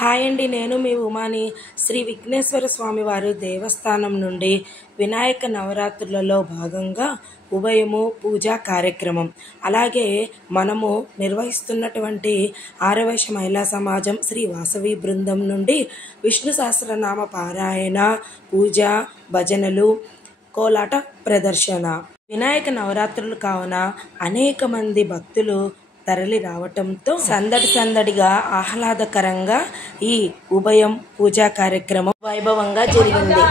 Hi అండి, నేను మీ ఉమాని. శ్రీ విఘ్నేశ్వర స్వామి వారి దేవస్థానం నుండి వినాయక నవరాత్రులలో భాగంగా ఉభయము పూజా కార్యక్రమం, అలాగే మనము నిర్వహిస్తున్నటువంటి ఆర్యవైశ్య మహిళా సమాజం శ్రీ వాసవి బృందం నుండి విష్ణు సహస్రనామ పారాయణ, పూజ, భజనలు, కోలాట ప్రదర్శన. వినాయక నవరాత్రులు కావున అనేక మంది భక్తులు తరలి రావటంతో సందడిగా ఆహ్లాదకరంగా ఈ ఉభయం పూజా కార్యక్రమం వైభవంగా జరిగింది.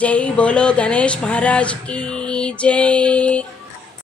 जय बोलो गणेश महाराज की जय।